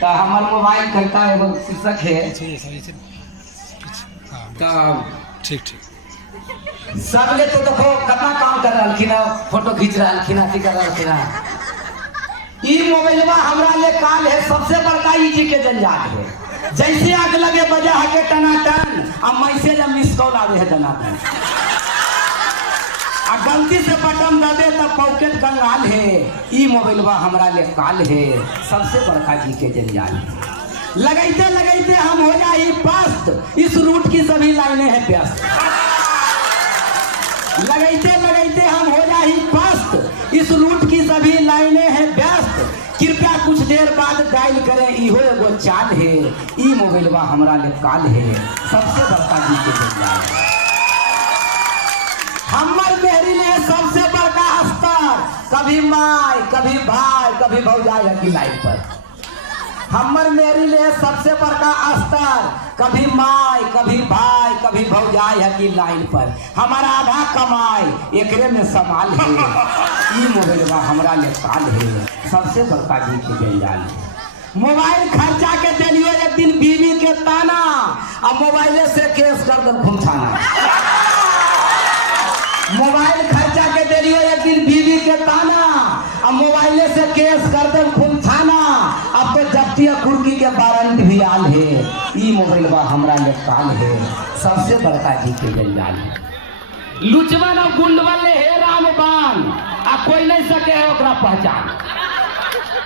तो हमारे मोबाइल करता है वो शीर्षक है ठीक ठीक सबले तो देखो कितना काम कर रहा है, फोटो खींच रहा है, कर रहा है। ई मोबाइलवा हमरा ले काल है सबसे बड़का इजी के जंजाल है। जैसे आग लगे बजा के टनाटन अब मैसेज मिस कॉल आवे है टनाटन आ गलती से बटन दबे तब पॉकेट कंगाल है। ई मोबाइलवा हमरा ले काल है सबसे बड़का जी के जंजाल है। लगाइते लगाइते हम हो जाए पस्त, इस रूट की सभी लाइनें हैं व्यस्त। लगाइते लगाइते हम हो जाए पस्त, इस रूट की सभी लाइनें हैं व्यस्त। कृपया कुछ देर बाद डायल करें, इहो एगो चाल है। ई मोबाइलवा हमरा ले काल है सबसे बड़का जी के जंजाल है। हमर मेहरी ने सबसे बड़का अस्तर, कभी माय कभी भाई कभी भौजाई की लाइन पर। हमर मेरी ले सबसे बड़का अस्तर, कभी माय कभी भाई कभी भौजाई है की लाइन पर। हमारा आधा कमाई एकरे में समाल है। ई मोबाइलवा हमरा ले काल है सबसे बड़का जी के जंजाल है। मोबाइल खर्चा के दिलियो एक दिन बीवी के ताना, अब मोबाइले से केस कर दर घुमछाना। मोबाइल खर्चा के दिलियो एक दिन बीवी के ताना, अब मोबाइले से केस कर दर घुमछाना। अब तो जब्ती कुर्की के वारंट भी आल है। ई मोबाइलवा हमरा ले काल है सबसे बड़का जी के जंजाल है। लुचवन और गुंडवन ले हे रामबान, आ कोई नहीं सके है ओकरा पहचान।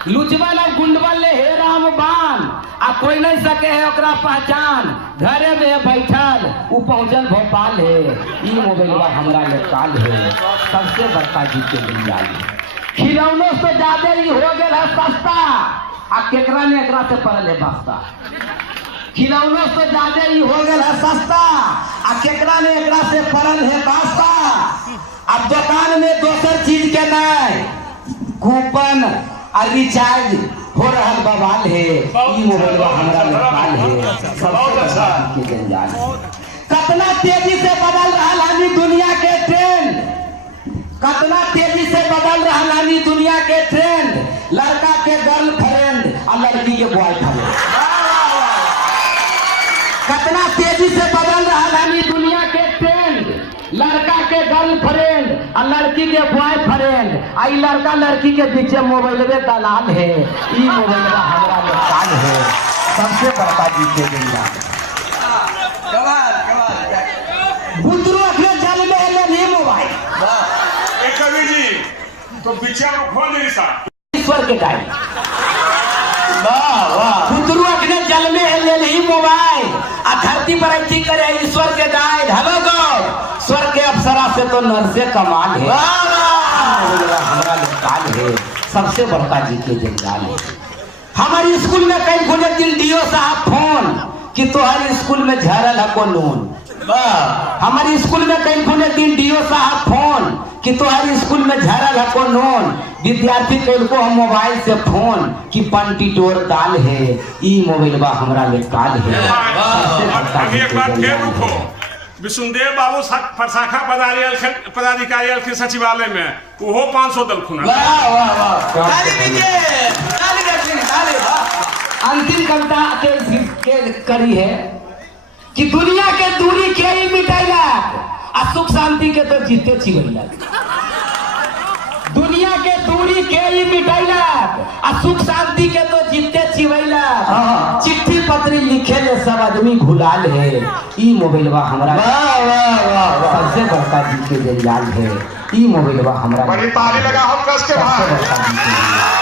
लुचवन और गुंडवन ले हे रामबान, आ कोई नहीं सके है ओकरा पहचान। घरे में बैठल उ पहुंचल भोपाल है। ई मोबाइलवा हमरा ले काल है सबसे बड़का जी के जंजाल है। खिलौनों से ज्यादा ही हो गया है सस्ता, आ केकरा ने एकरा से पड़ल है बस्ता। खिलौनों से ज्यादा ही हो गया है सस्ता, आ केकरा ने एकरा से पड़ल है बस्ता। अब दुकान में दोसर चीज के नहीं, कूपन और रिचार्ज हो रहा बवाल है। ई मोबाइलवा हमरा ले काल है सबसे बड़का जी के जंजाल है। कितना तेजी से बदल रहा है दुनिया के ट्रेंड, कितना तेजी से बदल रहा है दुनिया के ट्रेंड। लड़का के गर्लफ्रेंड और लड़की के बॉयफ्रेंड, कितना तेजी से बदल रहा है दुनिया के ट्रेंड। लड़का के गर्लफ्रेंड और लड़की के बॉयफ्रेंड। आई लड़का लड़की के बीच मोबाइलवे दलाल है। ई मोबाइलवा हमरा ले काल है सबसे बड़का जी के जंजाल। बुतरू अपने जल में ले नहीं मोबाइल कवि जी तो पीछे खोल दे ईश्वर के टाइम। बुतरू अपने जल में ले नहीं मोबाइल, आ धरती पर ऐसी करे ईश्वर के दाय। हेलो गॉड, स्वर्ग के अप्सरा से तो नर से कमाल है। हमरा ले काल है सबसे बड़का जी के जंजाल है। हमारे स्कूल में कई खुले दिन डीओ साहब फोन कि तोहर स्कूल में झरल है को नून। हमारे स्कूल में कई खुले दिन डीओ साहब फोन कि तोहर स्कूल में झरल है को नून। विद्यार्थी कल को हम मोबाइल से फोन कि पंटी टोर दाल है। ई मोबाइलवा हमरा ले काल है। एक बार फिर रुको, विष्णुदेव बाबू प्रशाखा पदाधिकारी के सचिवालय में वो 500 दल खुना। अंतिम कविता के करी है कि दुनिया के दूरी के ही मिटाइला, आ सुख शांति के तो जीते छिवैला। दुनिया के दूरी के ही मिटाइला, आ सुख शांति के तो जीते छिवैला। चिट्ठी पत्री लिखे ले सब आदमी घुलाल है। ई मोबाइलवा हमरा सबसे बड़का जी के जंजाल है। ई मोबाइलवा हमरा बड़ी ताली लगा हो कस के भाई।